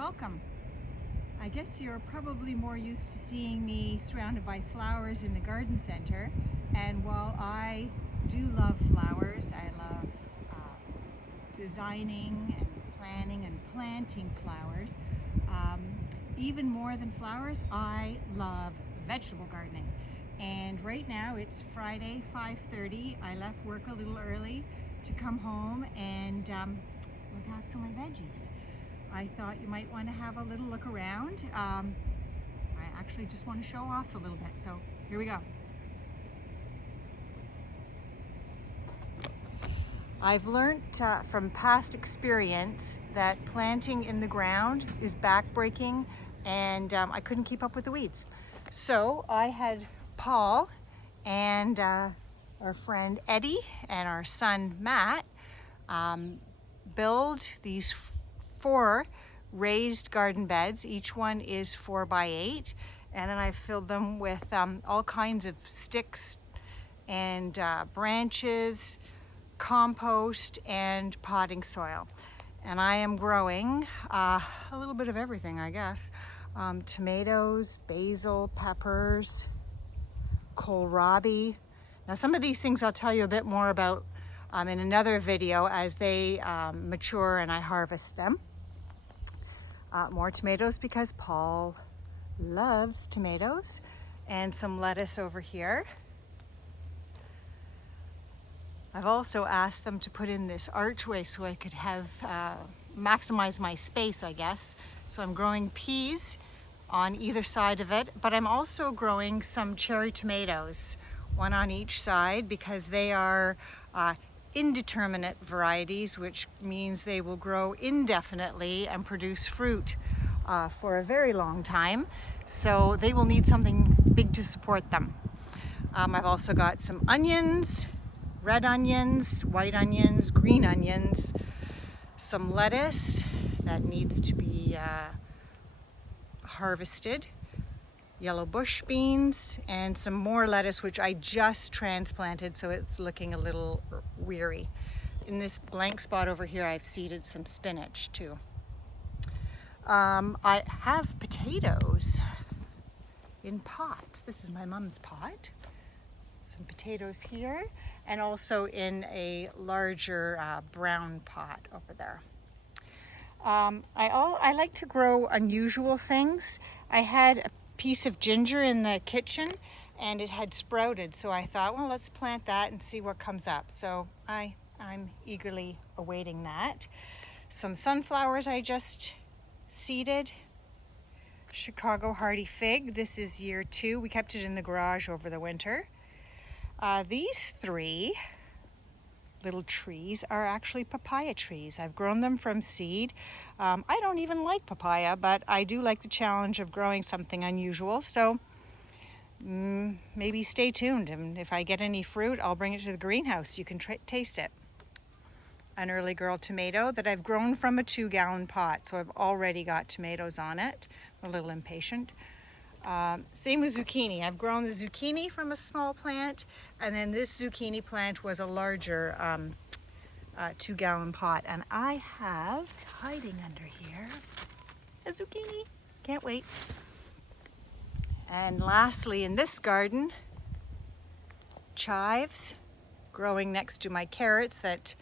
Welcome. I guess you're probably more used to seeing me surrounded by flowers in the garden center, and while I do love flowers, I love designing and planning and planting flowers. Even more than flowers, I love vegetable gardening. And right now it's Friday, 5:30. I left work a little early to come home and look after my veggies. I thought you might want to have a little look around. I actually just want to show off a little bit, so here we go. I've learned from past experience that planting in the ground is backbreaking, and I couldn't keep up with the weeds. So I had Paul and our friend Eddie and our son Matt build these 4 raised garden beds. Each one is 4 by 8, and then I filled them with all kinds of sticks and branches, compost, and potting soil. And I am growing a little bit of everything, I guess. Tomatoes, basil, peppers, kohlrabi. Now some of these things I'll tell you a bit more about in another video as they mature and I harvest them. More tomatoes because Paul loves tomatoes, and some lettuce over here. I've also asked them to put in this archway so I could have maximize my space, I guess. So I'm growing peas on either side of it, but I'm also growing some cherry tomatoes, one on each side, because they are indeterminate varieties, which means they will grow indefinitely and produce fruit for a very long time. So they will need something big to support them. I've also got some onions, red onions, white onions, green onions, some lettuce that needs to be harvested, yellow bush beans, and some more lettuce which I just transplanted, so it's looking a little weary. In this blank spot over here I've seeded some spinach too. I have potatoes in pots. This is my mom's pot. Some potatoes here, and also in a larger brown pot over there. I like to grow unusual things. I had a piece of ginger in the kitchen and it had sprouted, so I thought, well, let's plant that and see what comes up. So I'm eagerly awaiting that. Some sunflowers I just seeded. Chicago hardy fig, this is year 2. We kept it in the garage over the winter. These 3 little trees are actually papaya trees. I've grown them from seed. I don't even like papaya, but I do like the challenge of growing something unusual. So maybe stay tuned, and if I get any fruit, I'll bring it to the greenhouse. You can taste it. An early girl tomato that I've grown from a 2-gallon pot, so I've already got tomatoes on it. I'm a little impatient. Same with zucchini. I've grown the zucchini from a small plant, and then this zucchini plant was a larger 2-gallon pot, and I have hiding under here a zucchini. Can't wait. And lastly, in this garden, chives growing next to my carrots that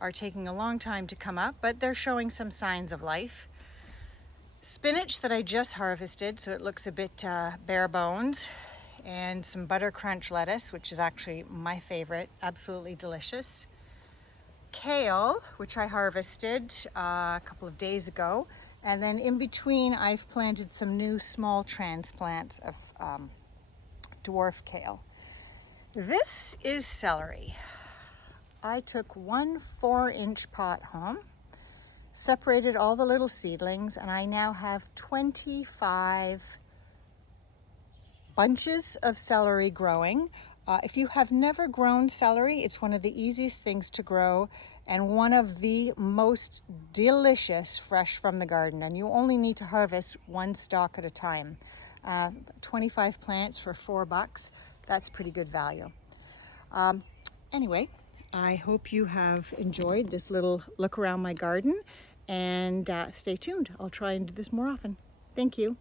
are taking a long time to come up, but they're showing some signs of life. Spinach that I just harvested, so it looks a bit bare bones, and some butter crunch lettuce, which is actually my favorite, absolutely delicious. Kale, which I harvested a couple of days ago, and then in between I've planted some new small transplants of dwarf kale. This is celery. I took one 4-inch pot home, separated all the little seedlings, and I now have 25 bunches of celery growing. If you have never grown celery, it's one of the easiest things to grow and one of the most delicious fresh from the garden, and you only need to harvest 1 stalk at a time. 25 plants for $4, that's pretty good value. Anyway, I hope you have enjoyed this little look around my garden. and stay tuned. I'll try and do this more often. Thank you.